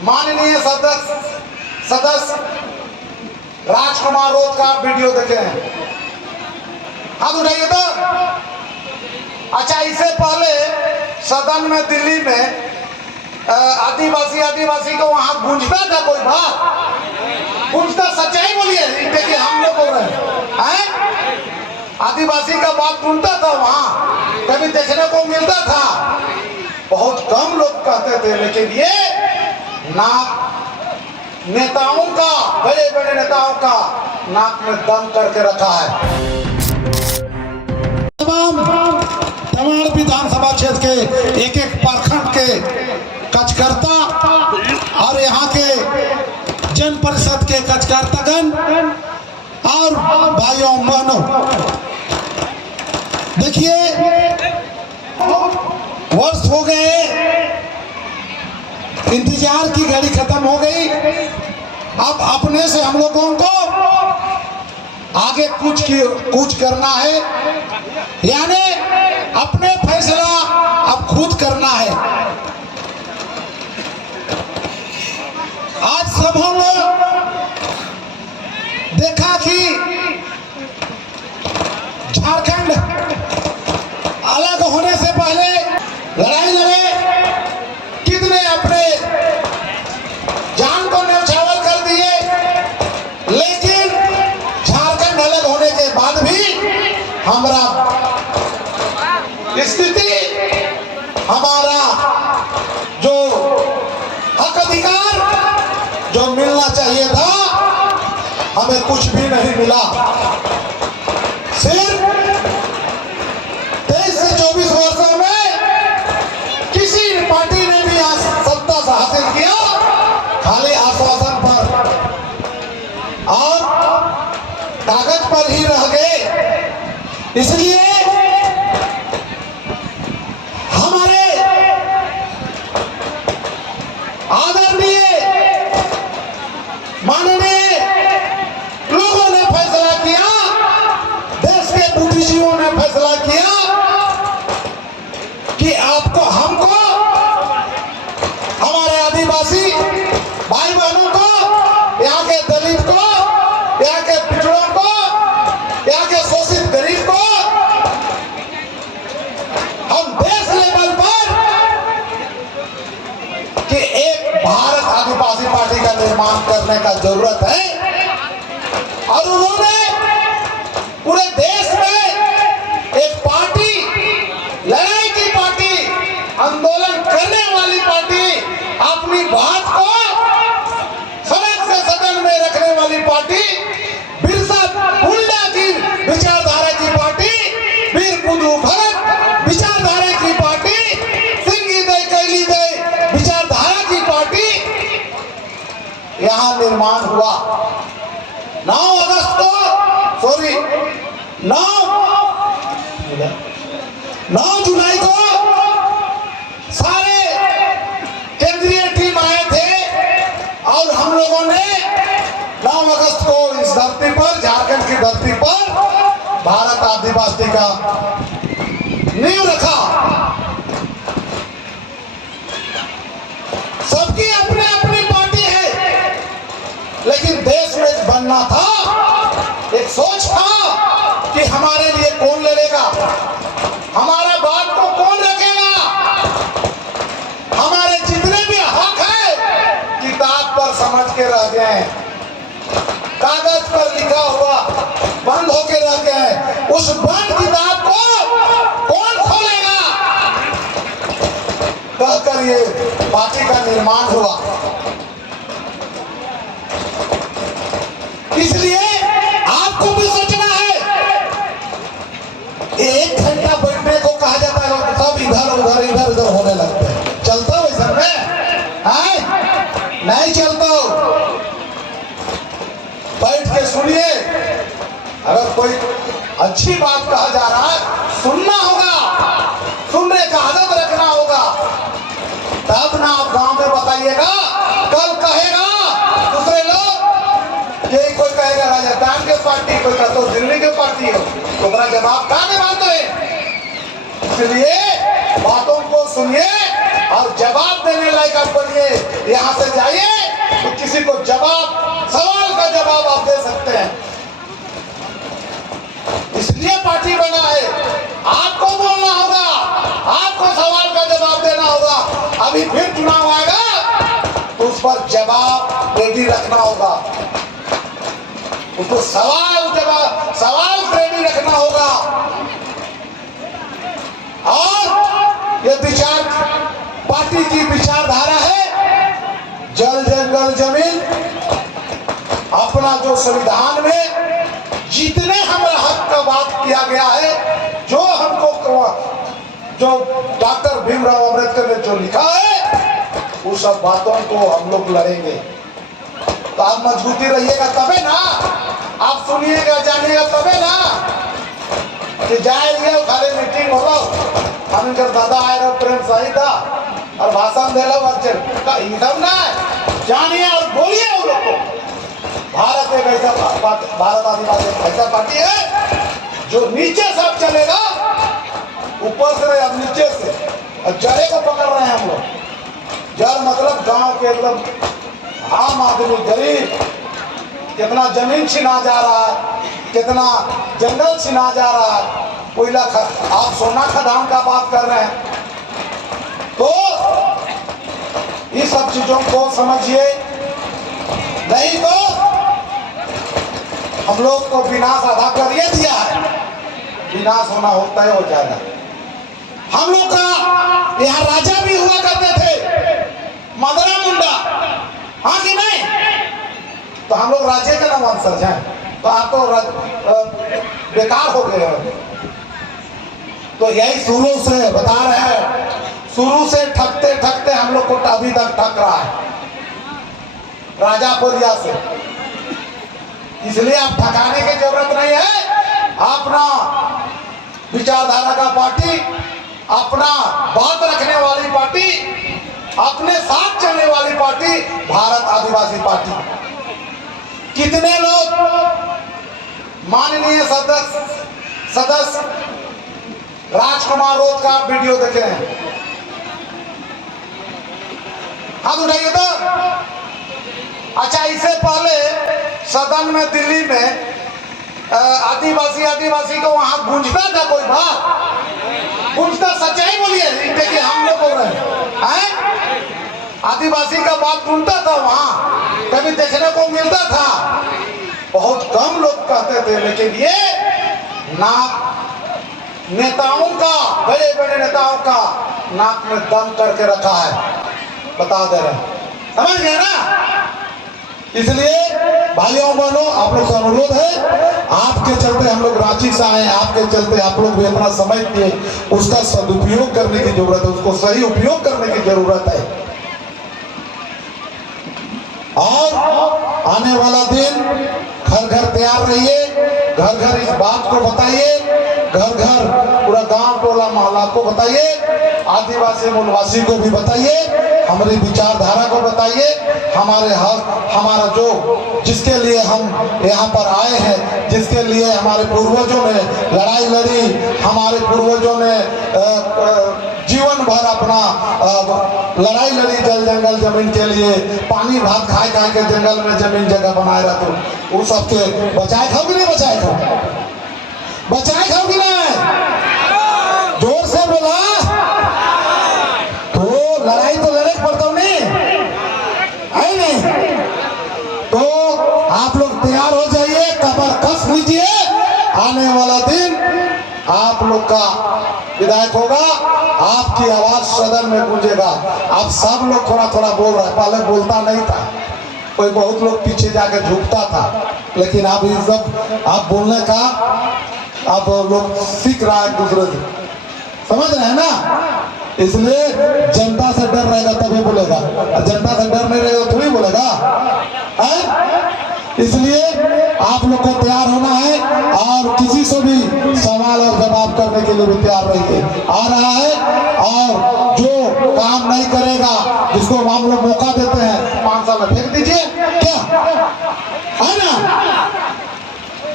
माननीय सदस्य राजकुमार रोज का आप वीडियो देखे हैं? हाथ उठाइए तो। अच्छा, इससे पहले सदन में दिल्ली में आदिवासी को वहां गूंजता था कोई बात? गूंजता? सच्चाई बोलिए, देखिए हम लोग बोल रहे हैं। आदिवासी का बात गूंजता था वहां, कभी देखने को मिलता था? बहुत कम लोग कहते थे। लेकिन ये नाक नेताओं का, बड़े बड़े नेताओं का नाक में दम करके रखा है। तमाम विधानसभा क्षेत्र के एक एक प्रखंड के कार्यकर्ता और यहाँ के जन परिषद के कार्यकर्तागण और भाइयों बहनों, देखिए वर्ष हो गए, इंतजार की घड़ी खत्म हो गई। अब अपने से हम लोगों को आगे कुछ करना है, यानी अपने फैसला अब खुद करना है। आज सब हम देखा कि झारखंड अलग होने से पहले लड़ाई लड़े, कितने अपने जान को न्यौछावर कर दिए। लेकिन झारखंड अलग होने के बाद भी हमारा स्थिति, हमारा जो हक अधिकार जो मिलना चाहिए था, हमें कुछ भी नहीं मिला। सिर्फ 23 से 24 वर्षों में किसी पार्टी ने भी सत्ता हासिल किया, खाली आश्वासन पर और कागज पर ही रह गए। इसलिए हमारे आदरणीय माननीय लोगों ने फैसला किया, देश के बुद्धिजीवियों ने फैसला किया कि आपको, हमको, हमारे आदिवासी भाई बहनों को, यहाँ के दलित को, यहाँ के पिछड़ों को, यहाँ के शोषित गरीब को हम देश लेवल पर कि एक भारत आदिवासी पार्टी का निर्माण करने का जरूरत है। और उन्होंने पूरे देश में एक पार्टी, लड़ाई की पार्टी, आंदोलन करने वाली पार्टी, अपनी बात को सड़क से सदन में रखने वाली पार्टी, बिरसा मुंडा की विचारधारा की पार्टी, वीर बुद्धू भगत विचारधारा की पार्टी, सिंगी दई कैली दई विचारधारा की पार्टी यहाँ निर्माण हुआ। 9 जुलाई को सारे केंद्रीय टीम आए थे और हम लोगों ने 9 अगस्त को इस धरती पर, झारखंड की धरती पर भारत आदिवासी का नींव रखा। सबकी अपनी अपनी पार्टी है, लेकिन देश में बनना था, एक सोच था कि हमारे लिए कौन लड़ेगा, हमारा बात को कौन रखेगा, हमारे जितने भी हक है किताब पर समझ के रह गए, कागज पर लिखा हुआ बंद होके रह गए। उस बंद किताब को कौन खोलेगा, कहकर ये पार्टी का निर्माण हुआ। इसलिए आपको भी सोचना है। 1 घंटा बैठने को कहा जाता है, सब इधर उधर होने लगते हैं। चलता हो इधर में? नहीं चलता हो। बैठ के सुनिए। अगर कोई अच्छी बात कहा जा रहा है, सुनना होगा, सुनने का आदत रखना होगा, तब ना आप गांव में बताइएगा। कल कहेगा दूसरे लोग, यही कोई कहेगा राजस्थान के पार्टी, कोई कहता तो दिल्ली के पार्टी हो, तो बड़ा जवाब कहाँ के बात है। इसलिए बातों को सुनिए, और जवाब देने लायक आप बनिए। यहाँ से जाइए तो किसी को सवाल का जवाब आप दे सकते हैं। इसलिए पार्टी बना है, आपको बोलना होगा, आपको सवाल का जवाब देना होगा। अभी फिर चुनाव आएगा तो उस पर जवाब रेडी रखना होगा, उसको सवाल रेडी रखना होगा। और ये विचार पार्टी की विचारधारा है, जल जंगल जमीन। अपना जो संविधान में जितने हमारा हक का बात किया गया है, जो डॉक्टर भीमराव अम्बेडकर ने जो लिखा है, उस सब बातों को हम लोग लड़ेंगे। तो आप मजबूती रहिएगा तबे ना, आप सुनिएगा जानिएगा तबे ना कि जाएंगे खाली मीटिंग होगा। हम इनका दादा आए रहे, प्रेम सही था और भाषण दे लो एकदम ना, जानिए और बोलिए उन लोग को। भारत एक ऐसा भारत आदिवासी एक ऐसा पार्टी है जो नीचे सब चलेगा, ऊपर से अब नीचे से, और जड़े को पकड़ रहे हैं हम लोग। जड़ मतलब गांव के एकदम आम आदमी, गरीब, कितना जमीन छिना जा रहा है, कितना जंगल छिना जा रहा है, कोयला आप सोना खदान का बात कर रहे हैं। तो ये सब चीजों को समझिए, नहीं तो हम लोग को विनाश आधा कर ये दिया है, विनाश होना होता है हो जाएगा। हम लोग का यहाँ राजा भी हुआ करते थे, मदरा मुंडा, हाँ कि नहीं? तो हम लोग राजे का नाम वंशज हैं, तो आप तो बेकार हो गए हो। तो यही शुरू से बता रहे हैं, शुरू से ठगते ठगते हम लोग को अभी तक ठग रहा है राजा पुरिया से। इसलिए आप ठगाने की जरूरत नहीं है। अपना विचारधारा का पार्टी, अपना बात रखने वाली पार्टी, अपने साथ चलने वाली पार्टी भारत आदिवासी पार्टी। कितने लोग माननीय सदस्य राजकुमार रोज का वीडियो देखे हैं? हाथ उठाइए तो। अच्छा, इससे पहले सदन में दिल्ली में आदिवासी को वहां गूंजता था कोई बात? गूंजता, सच्चाई बोलिए, देखिए हम लोग बोल रहे हैं, आदिवासी का बात गूंजता था वहां, कभी देखने को मिलता था? बहुत कम लोग कहते थे। लेकिन ये नाक नेताओं का, बड़े बड़े नेताओं का नाक में दम करके रखा है, बता दे रहे हैं, समझ गए ना? इसलिए भाइयों बहनों, आप लोग से अनुरोध है, आपके चलते हम लोग रांची से आए, आपके चलते आप लोग भी अपना समय दिए, उसका सदुपयोग करने की जरूरत है, उसको सही उपयोग करने की जरूरत है। और आने वाला दिन घर घर तैयार रहिए, घर घर इस बात को बताइए, घर घर पूरा गांव टोला मोहल्ला को बताइए, आदिवासी मूलवासी को भी बताइए, हमारी विचारधारा को बताइए, हमारे हक, हमारा जो जिसके लिए हम यहाँ पर आए हैं, जिसके लिए हमारे पूर्वजों ने लड़ाई लड़ी, हमारे पूर्वजों ने जीवन भर अपना लड़ाई लड़ी जल जंगल जमीन के लिए, पानी भात खाए खाए के जंगल में जमीन जगह बनाए रखो, उन सबके बचाए खाओ कि नहीं बचाए खाओ? बचाए खाओ कि नहीं? जोर से बोला तो लड़ाई तो लड़े पड़ता नहीं है नहीं? तो आप लोग तैयार हो जाइए, कमर कस लीजिए, आने वाला दिन आप लोग का विधायक होगा, आपकी आवाज सदन में गूंजेगा। आप सब लोग थोड़ा थोड़ा बोल रहे हैं, पहले बोलता नहीं था, कोई बहुत लोग पीछे जाके झुकता था, लेकिन अब ये सब आप बोलने का अब लोग सीख रहा है, एक दूसरे से, समझ रहे हैं ना? इसलिए जनता से डर रहेगा तभी बोलेगा, जनता से डर नहीं रहेगा तो नहीं बोलेगा है? इसलिए आप लोग को तैयार होना है, और किसी से भी सवाल और जवाब करने के लिए भी तैयार रहिए। आ रहा है, और जो काम नहीं करेगा, जिसको हम लोग मौका देते हैं 5 साल में फेंक दीजिए, क्या है ना?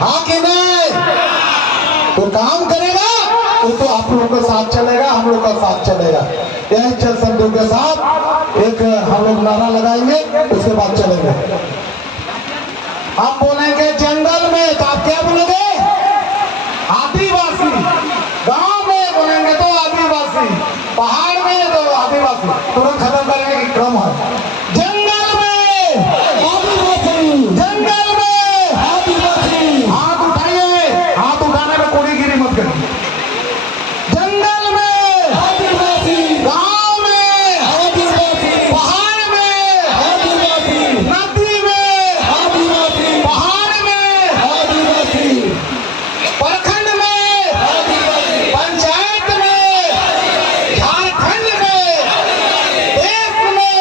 हाँ कि नहीं? तो काम करेगा वो तो आप लोगों के साथ चलेगा, हम लोग का साथ चलेगा। यही जल संधि के साथ एक हम लोग नारा लगाएंगे, उसके बाद चलेंगे। हम बोलेंगे जंगल में, तो आप क्या बोलोगे? आदिवासी। गांव में बोलेंगे तो आदिवासी, पहाड़ में तो आदिवासी। तुरंत खत्म करेंगे कि क्रम है। जंगल में आदिवासी, जंगल में आदिवासी। हाथ उठाइए, हाथ उठाने में कोड़ीगिरी मत करिए। जंगल में आदिवासी, गांव में आदिवासी, पहाड़ में आदिवासी, नदी में आदिवासी, पहाड़ में आदिवासी, प्रखंड में आदिवासी, पंचायत में, झारखंड में, देश में।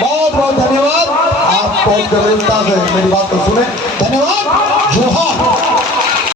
बहुत बहुत धन्यवाद। आप बहुत गंभीरता से मेरी बात को